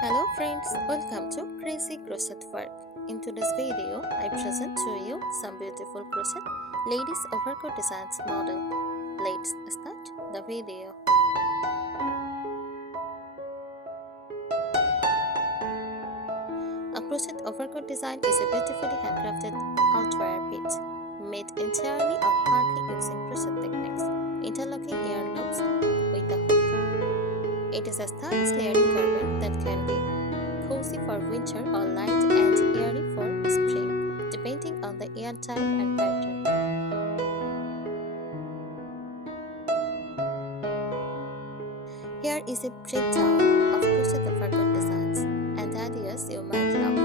Hello friends, welcome to Crazy Crochet Work. In today's video, I present to you some beautiful crochet ladies overcoat designs model. Let's start the video. A crochet overcoat design is a beautifully handcrafted outerwear piece made entirely or partly using crochet techniques, interlocking yarn loops with the hook. It is a stylish layering garment that can be cozy for winter or light and airy for spring, depending on the yarn type and pattern. Here is a breakdown of crochet overcoat designs and ideas you might love.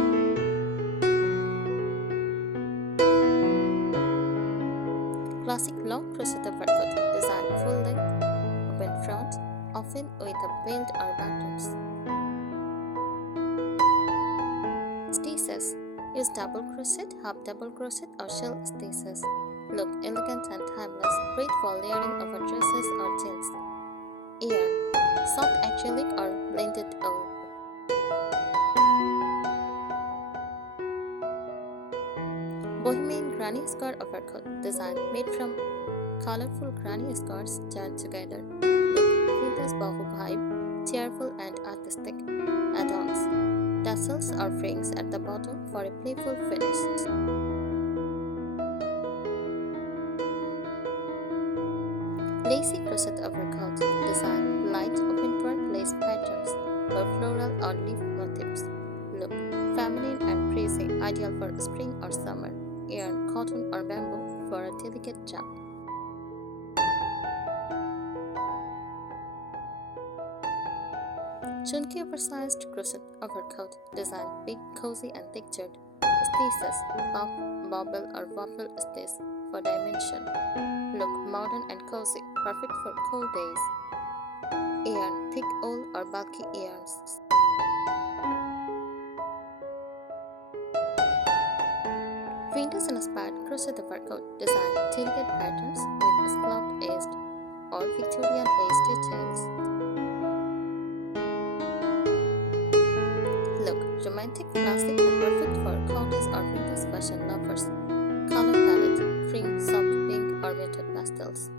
Classic long crochet overcoat design, full length, open front, often with a belt or buttons. Stitches. Use double crochet, half double crochet or shell stitches. Look elegant and timeless, great for layering over dresses or jeans. Yarn. Soft acrylic or blended wool. Bohemian granny skirt overcoat design made from colorful granny skirts joined together. Look vintage boho vibe, cheerful and artistic. Add-ons. Tassels or frings at the bottom for a playful finish. Lacy crochet overcoat design, light open work lace patterns or floral or leaf motifs. Look feminine and breezy, ideal for spring or summer. Yarn, cotton or bamboo for a delicate job. Chunky oversized crochet overcoat design, big, cozy and textured. Stitches, pop, bobble or waffle stitch for dimension. Look modern and cozy, perfect for cold days. Yarn, thick wool or bulky yarns. Vintage inspired crochet overcoat design, delicate patterns with scalloped edged or Victorian lace details. Look romantic, classic and perfect for cottage or vintage fashion lovers. Color palette, cream, soft pink or muted pastels.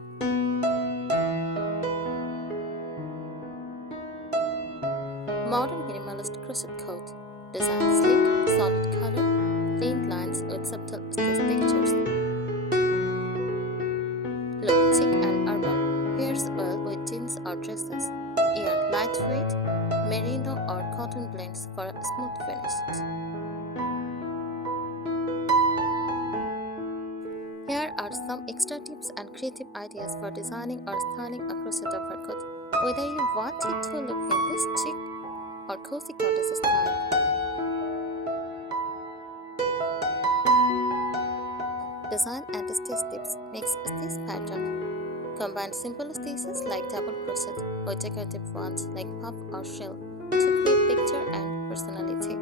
Modern minimalist crochet coat design, sleek, solid color, clean lines with subtle stitch textures. Look chic and urban, pairs well with jeans or dresses. Yarn lightweight, merino or cotton blends for a smooth finish. Here are some extra tips and creative ideas for designing or styling a crochet overcoat, whether you want it to look vintage, chic, or cozy cottage style. Design and stitch tips. Mix stitch pattern. Combine simple stitches like double crochet with decorative ones like puff or shell to create texture and personality.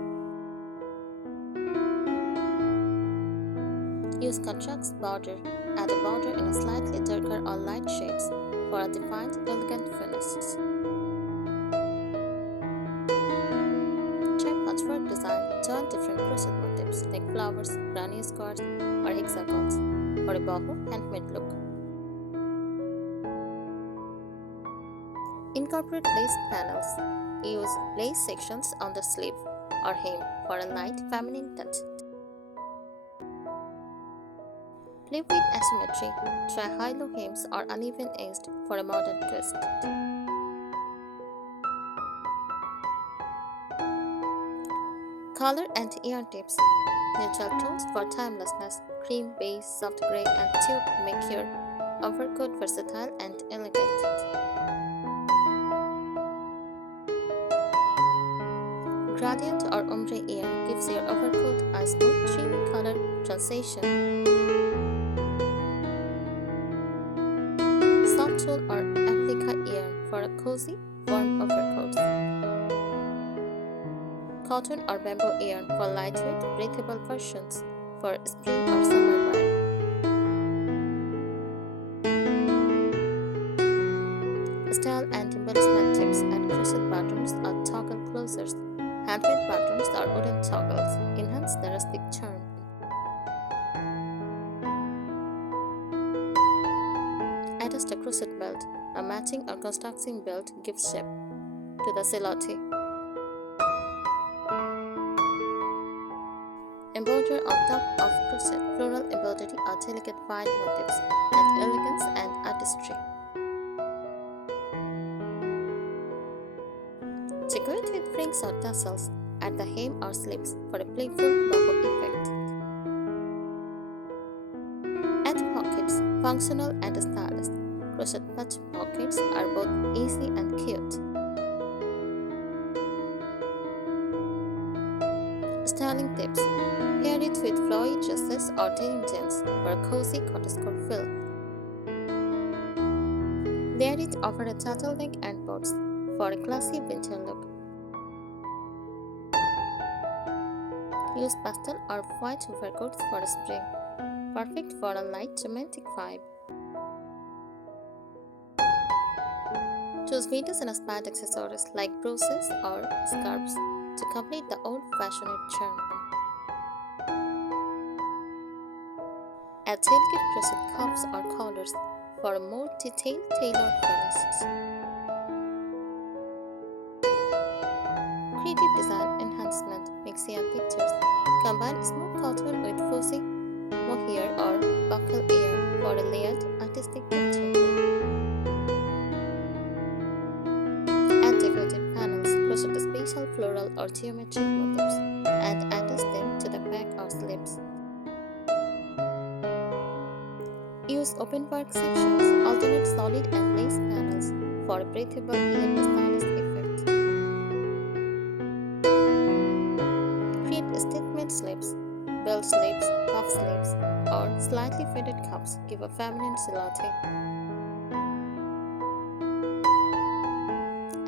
Use contrast border. Add a border in a slightly darker or light shades for a defined, elegant finish. Try patchwork design. Join different crochet motifs like flowers, granny skirts, or hexagons for a boho handmade look. Incorporate lace panels. Use lace sections on the sleeve or hem for a light feminine touch. Play with asymmetry. Try high-low hems or uneven edged for a modern twist. Color and yarn tips. Neutral tones for timelessness. Cream, beige, soft gray, and taupe make your overcoat versatile and elegant. Gradient or ombre yarn gives your overcoat a smooth, dreamy color transition. Soft wool or applica yarn for a cozy, warm overcoat. Cotton or bamboo yarn for lightweight, breathable versions for spring or summer wear. Style and embellishment tips and crochet patterns or toggle closures Handmade patterns or wooden toggles enhance the rustic charm. Attach a crochet belt. A matching or constructing belt gives shape to the silhouette. Embroider on top of crochet floral embroidery or delicate vine motifs add elegance and artistry. Decorate with rings or tassels at the hem or sleeves for a playful boho effect. Add pockets, functional and stylish. Crochet patch pockets are both easy and cute. Styling tips. Pair it with flowy dresses or denim jeans for a cozy cottagecore feel. Layer it over a turtleneck and boots for a classy winter look. Use pastel or white overcoats for spring, perfect for a light romantic vibe. Choose vintage-inspired accessories like brooches or scarves to complete the old-fashioned charm. Add delicate crochet cuffs or collars for a more detailed, tailored finish. Creative design enhancement, mixing and pictures. Combine smooth cotton with fuzzy mohair or buckle ear for a layered, artistic picture. Add decorated panels, crochet special floral or geometric motifs, and attach them to the back or sleeves. Use open work sections, alternate solid and lace panels for a breathable yet stylish effect. Create statement sleeves, belt sleeves, puff sleeves, or slightly faded cuffs give a feminine silhouette.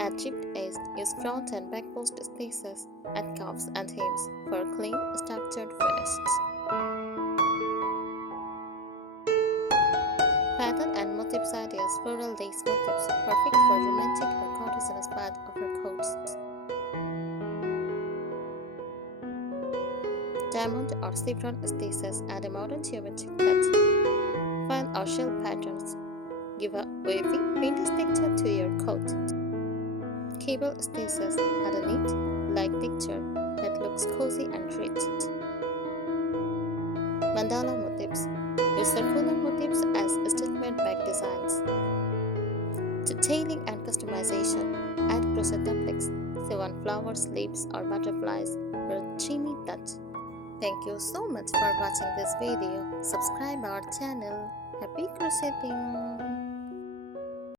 Add chipped edge, use front and back post spaces at cuffs and hems for a clean, structured finish. Pattern and motifs ideas, floral lace motifs, perfect for romantic or courtesan-inspired overcoats. Diamond or chevron stitches add a modern geometric touch. Fan or shell patterns give a wavy, vintage texture to your coat. Cable stitches add a neat, light texture that looks cozy and rich. Mandala motifs use circular motifs as statement back designs. Detailing and customization, add crochet duplics, sew on flowers, leaves, or butterflies for a dreamy touch. Thank you so much for watching this video. Subscribe our channel. Happy crocheting!